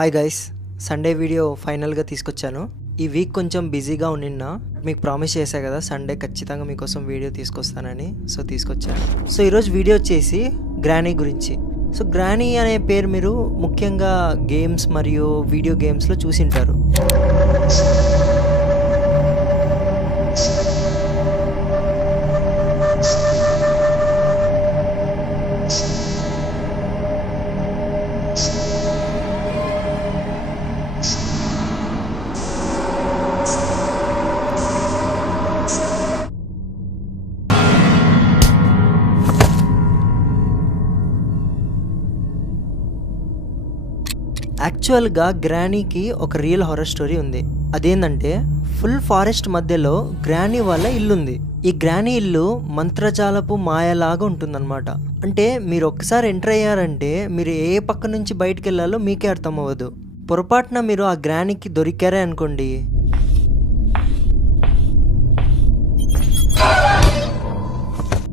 Hi guys, Sunday video ఫైనల్గా తీసుకొచ్చాను. ఈ వీక్ కొంచెం బిజీగా ఉన్నిన్నా, మీకు ప్రామిస్ చేశా కదా సండే ఖచ్చితంగా మీకోసం వీడియో తీసుకొస్తానని. సో తీసుకొచ్చాను. సో ఈరోజు వీడియో వచ్చేసి గ్రానీ గురించి. సో గ్రానీ అనే పేరు మీరు ముఖ్యంగా గేమ్స్ మరియు వీడియో గేమ్స్లో చూసింటారు. యాక్చువల్గా గ్రానీకి ఒక రియల్ హారర్ స్టోరీ ఉంది. అదేంటంటే ఫుల్ ఫారెస్ట్ మధ్యలో గ్రానీ వాళ్ళ ఇల్లుంది. ఈ గ్రానీ ఇల్లు మంత్రజాలపు మాయలాగా ఉంటుందన్నమాట. అంటే మీరు ఒక్కసారి ఎంటర్ అయ్యారంటే మీరు ఏ పక్క నుంచి బయటకు వెళ్ళాలో మీకే అర్థం అవ్వదు. పొరపాటున మీరు ఆ గ్రానీకి దొరికారే అనుకోండి,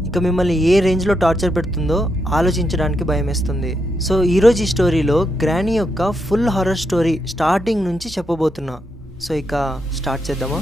ఇక మిమ్మల్ని ఏ రేంజ్లో టార్చర్ పెడుతుందో ఆలోచించడానికి భయం వేస్తుంది. సో ఈరోజు ఈ స్టోరీలో గ్రానీ యొక్క ఫుల్ హారర్ స్టోరీ స్టార్టింగ్ నుంచి చెప్పబోతున్నా. సో ఇక స్టార్ట్ చేద్దామా?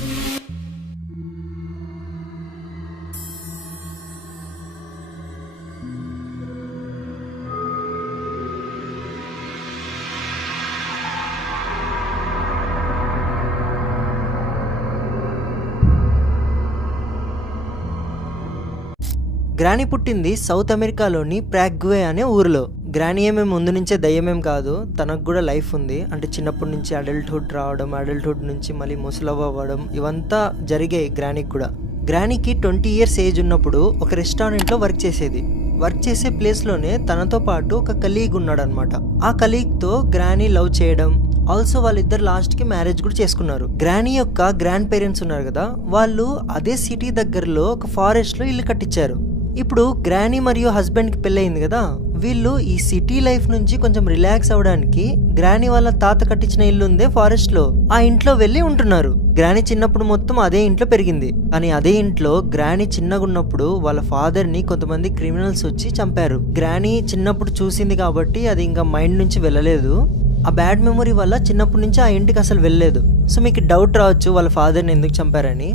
గ్రానీ పుట్టింది సౌత్ అమెరికాలోని ప్రాగ్వే అనే ఊరిలో. గ్రానీ ఏమేమి ముందు నుంచే దయ్యమేం కాదు, తనకు కూడా లైఫ్ ఉంది. అంటే చిన్నప్పటి నుంచి అడల్ట్హుడ్ రావడం, అడల్ట్హుడ్ నుంచి మళ్ళీ ముసలవ్వ అవ్వడం, ఇవంతా జరిగాయి గ్రానీకి కూడా. గ్రానీకి 20 years ఏజ్ ఉన్నప్పుడు ఒక రెస్టారెంట్లో వర్క్ చేసేది. వర్క్ చేసే ప్లేస్లోనే తనతో పాటు ఒక కలీగ్ ఉన్నాడు అనమాట. ఆ కలీగ్తో గ్రానీ లవ్ చేయడం, ఆల్సో వాళ్ళిద్దరు లాస్ట్కి మ్యారేజ్ కూడా చేసుకున్నారు. గ్రానీ యొక్క గ్రాండ్ పేరెంట్స్ ఉన్నారు కదా, వాళ్ళు అదే సిటీ దగ్గరలో ఒక ఫారెస్ట్లో ఇల్లు కట్టించారు. ఇప్పుడు గ్రానీ మరియు హస్బెండ్కి పెళ్ళయింది కదా, వీళ్ళు ఈ సిటీ లైఫ్ నుంచి కొంచెం రిలాక్స్ అవ్వడానికి గ్రానీ వాళ్ళ తాత కట్టించిన ఇల్లు ఉందే ఫారెస్ట్ లో, ఆ ఇంట్లో వెళ్ళి ఉంటున్నారు. గ్రానీ చిన్నప్పుడు మొత్తం అదే ఇంట్లో పెరిగింది. కానీ అదే ఇంట్లో గ్రానీ చిన్నగా ఉన్నప్పుడు వాళ్ళ ఫాదర్ ని కొంతమంది క్రిమినల్స్ వచ్చి చంపారు. గ్రానీ చిన్నప్పుడు చూసింది కాబట్టి అది ఇంకా మైండ్ నుంచి వెళ్ళలేదు. ఆ బ్యాడ్ మెమొరీ వల్ల చిన్నప్పటి నుంచి ఆ ఇంటికి అసలు వెళ్ళలేదు. సో మీకు డౌట్ రావచ్చు వాళ్ళ ఫాదర్ని ఎందుకు చంపారని.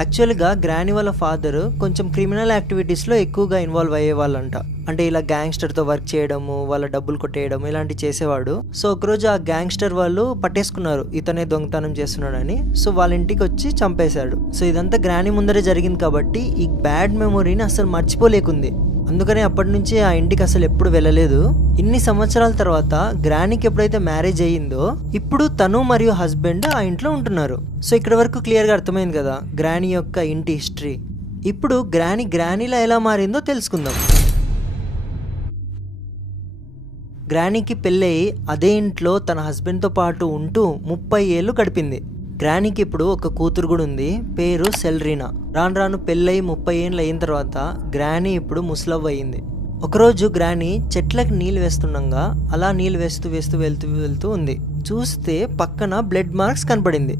యాక్చువల్గా గ్రానీ వాళ్ళ ఫాదర్ కొంచెం క్రిమినల్ యాక్టివిటీస్లో ఎక్కువగా ఇన్వాల్వ్ అయ్యేవాళ్ళంట. అంటే ఇలా గ్యాంగ్స్టర్తో వర్క్ చేయడము, వాళ్ళ డబ్బులు కొట్టేయడం ఇలాంటివి చేసేవాడు. సో ఒకరోజు ఆ గ్యాంగ్స్టర్ వాళ్ళు పట్టేసుకున్నారు ఇతనే దొంగతనం చేస్తున్నాడని. సో వాళ్ళ ఇంటికి వచ్చి చంపేశాడు. సో ఇదంతా గ్రానీ ముందరే జరిగింది కాబట్టి ఈ బ్యాడ్ మెమొరీని అసలు మర్చిపోలేకుంది. అందుకని అప్పటి నుంచి ఆ ఇంటికి అసలు ఎప్పుడు వెళ్ళలేదు. ఇన్ని సంవత్సరాల తర్వాత గ్రానీకి ఎప్పుడైతే మ్యారేజ్ అయ్యిందో ఇప్పుడు తను మరియు హస్బెండ్ ఆ ఇంట్లో ఉంటున్నారు. సో ఇక్కడ వరకు క్లియర్గా అర్థమైంది కదా గ్రానీ యొక్క ఇంటి హిస్టరీ. ఇప్పుడు గ్రానీలా ఎలా మారిందో తెలుసుకుందాం. గ్రానీకి పెళ్ళయి అదే ఇంట్లో తన హస్బెండ్తో పాటు ఉంటూ 30 ఏళ్ళు గడిపింది. గ్రానీకి ఇప్పుడు ఒక కూతురు కూడా ఉంది, పేరు సెల్రీనా. రాను రాను పెళ్ళయి 30 ఏళ్ళు అయిన తర్వాత గ్రానీ ఇప్పుడు ముసలవ్వ అయింది. ఒకరోజు గ్రానీ చెట్లకి నీళ్ళు వేస్తుండగా అలా నీళ్ళు వేస్తూ వెళ్తూ ఉంది. చూస్తే పక్కన బ్లడ్ మార్క్స్ కనపడింది.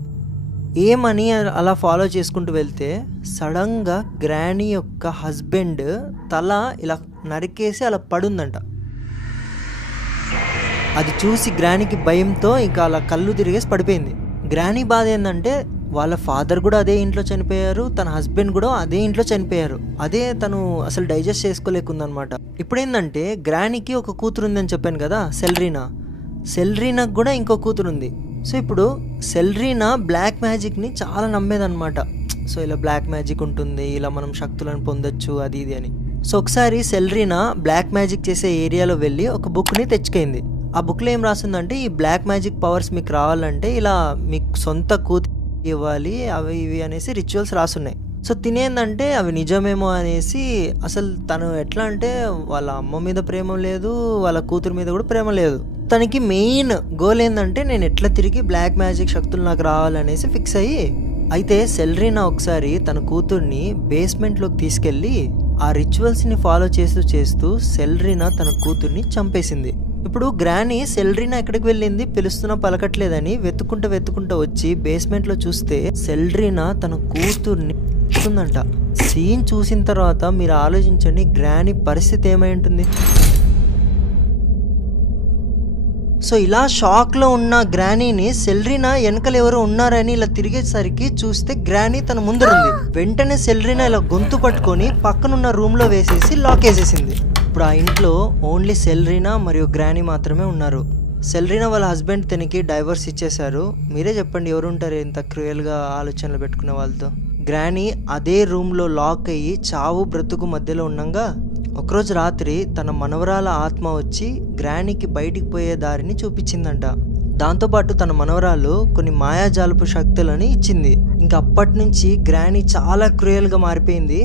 ఏమని అలా ఫాలో చేసుకుంటూ వెళ్తే సడన్గా గ్రానీ యొక్క హస్బెండ్ తల ఇలా నరికేసి అలా పడుందంట. అది చూసి గ్రానీకి భయంతో ఇంకా అలా కళ్ళు తిరిగేసి పడిపోయింది. గ్రానీ బాధ ఏంటంటే వాళ్ళ ఫాదర్ కూడా అదే ఇంట్లో చనిపోయారు, తన హస్బెండ్ కూడా అదే ఇంట్లో చనిపోయారు. అదే తను అసలు డైజెస్ట్ చేసుకోలేకుందనమాట. ఇప్పుడు ఏంటంటే గ్రానీకి ఒక కూతురు ఉందని చెప్పాను కదా, సెల్రీనాకు కూడా ఇంకో కూతురు ఉంది. సో ఇప్పుడు సెల్రీనా బ్లాక్ మ్యాజిక్ని చాలా నమ్మేదన్నమాట. సో ఇలా బ్లాక్ మ్యాజిక్ ఉంటుంది, ఇలా మనం శక్తులను పొందొచ్చు అది ఇది అని. సో ఒకసారి సెల్రీనా బ్లాక్ మ్యాజిక్ చేసే ఏరియాలో వెళ్ళి ఒక బుక్ని తెచ్చుకుంది. ఆ బుక్లో ఏం రాసిందంటే ఈ బ్లాక్ మ్యాజిక్ పవర్స్ మీకు రావాలంటే ఇలా మీకు సొంత కూతురు ఇవ్వాలి అవి ఇవి అనేసి రిచువల్స్ రాసున్నాయి. సో తినేందంటే అవి నిజమేమో అనేసి, అసలు తను ఎట్లా అంటే వాళ్ళ అమ్మ మీద ప్రేమ లేదు, వాళ్ళ కూతురు మీద కూడా ప్రేమ లేదు. తనకి మెయిన్ గోల్ ఏంటంటే నేను ఎట్లా తిరిగి బ్లాక్ మ్యాజిక్ శక్తులు నాకు రావాలనేసి ఫిక్స్ అయ్యి, అయితే సెల్రీనా ఒకసారి తన కూతుర్ని బేస్మెంట్లోకి తీసుకెళ్ళి ఆ రిచువల్స్ని ఫాలో చేస్తూ సెల్రీనా తన కూతుర్ని చంపేసింది. ఇప్పుడు గ్రానీ సెల్రీనా ఎక్కడికి వెళ్ళింది పిలుస్తున్నా పలకట్లేదని వెతుకుంటూ వచ్చి బేస్మెంట్లో చూస్తే సెల్రీనా తన కూతుర్ని ఉందంట. సీన్ చూసిన తర్వాత మీరు ఆలోచించండి గ్రానీ పరిస్థితి ఏమై ఉంటుంది. సో ఇలా షాక్లో ఉన్న గ్రానీని సెల్రీనా వెనకలు ఎవరో ఉన్నారని ఇలా తిరిగేసరికి చూస్తే గ్రానీ తన ముందరుంది. వెంటనే సెల్రీనా ఇలా గొంతు పట్టుకొని పక్కనున్న రూమ్లో వేసేసి లాక్ వేసేసింది. ఇప్పుడు ఆ ఇంట్లో ఓన్లీ సెల్రీనా మరియు గ్రానీ మాత్రమే ఉన్నారు. సెల్రీనా వాళ్ళ హస్బెండ్ తనకి డైవర్స్ ఇచ్చేశారు. మీరే చెప్పండి ఎవరు ఉంటారు ఇంత క్రూయల్గా ఆలోచనలు పెట్టుకునే వాళ్ళతో. గ్రానీ అదే రూమ్లో లాక్ అయ్యి చావు బ్రతుకు మధ్యలో ఉండగా ఒకరోజు రాత్రి తన మనవరాల ఆత్మ వచ్చి గ్రానీకి బయటికి పోయే దారిని చూపించిందంట. దాంతోపాటు తన మనవరాలు కొన్ని మాయాజాలపు శక్తులని ఇచ్చింది. ఇంకా అప్పటి నుంచి గ్రానీ చాలా క్రూయల్గా మారిపోయింది.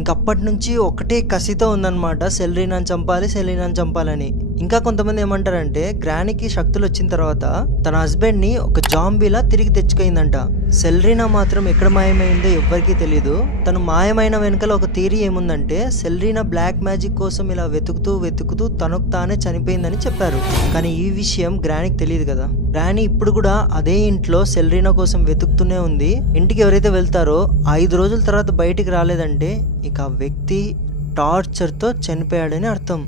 ఇంకప్పటి నుంచి ఒకటే కసితో ఉందన్నమాట, సెల్రీనాని చంపాలని. ఇంకా కొంతమంది ఏమంటారంటే గ్రానీకి శక్తులు వచ్చిన తర్వాత తన హస్బెండ్ ని ఒక జాంబీలా తిరిగి తెచ్చుకుందంట. సెల్రీనా మాత్రం ఎక్కడ మాయమైందో ఎవ్వరికీ తెలీదు. తను మాయమైన వెనకాల ఒక థియరీ ఏముందంటే సెల్రీనా బ్లాక్ మ్యాజిక్ కోసం ఇలా వెతుకుతూ తనకు తానే చనిపోయిందని చెప్పారు. కానీ ఈ విషయం గ్రానీకి తెలియదు కదా. గ్రానీ ఇప్పుడు కూడా అదే ఇంట్లో సెల్రీనా కోసం వెతుకుతూనే ఉంది. ఇంటికి ఎవరైతే వెళ్తారో 5 రోజుల తర్వాత బయటికి రాలేదంటే ఇక ఆ వ్యక్తి టార్చర్తో చనిపోయాడని అర్థం.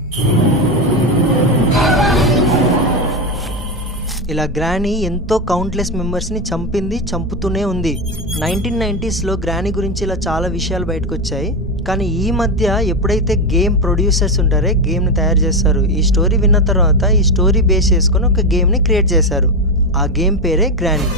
ఇలా గ్రానీ ఎంతో కౌంట్లెస్ మెంబర్స్ని చంపుతూనే ఉంది. 1990sలో గ్రానీ గురించి ఇలా చాలా విషయాలు బయటకు వచ్చాయి. కానీ ఈ మధ్య ఎప్పుడైతే గేమ్ ప్రొడ్యూసర్స్ ఉంటారో గేమ్ని తయారు చేస్తారు, ఈ స్టోరీ విన్న తర్వాత ఈ స్టోరీ బేస్ చేసుకొని ఒక గేమ్ని క్రియేట్ చేశారు. ఆ గేమ్ పేరే granny.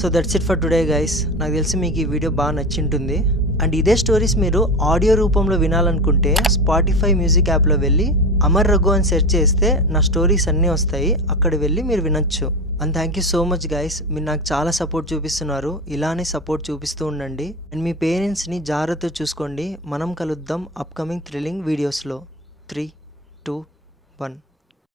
So that's it for today guys. నాకు తెలిసి మీకు ఈ వీడియో బాగా నచ్చింటుంది. అండ్ ఇదే స్టోరీస్ మీరు ఆడియో రూపంలో వినాలనుకుంటే స్పాటిఫై మ్యూజిక్ యాప్లో వెళ్ళి అమర్ రఘు అని సెర్చ్ చేస్తే నా స్టోరీస్ అన్నీ వస్తాయి, అక్కడ వెళ్ళి మీరు వినొచ్చు. And thank you so much guys, మీరు నాకు చాలా సపోర్ట్ చూపిస్తున్నారు. ఇలానే సపోర్ట్ చూపిస్తూ ఉండండి. అండ్ మీ పేరెంట్స్ని జాగ్రత్తగా చూసుకోండి. మనం కలుద్దాం అప్కమింగ్ థ్రిల్లింగ్ వీడియోస్లో. 3, 2, 1.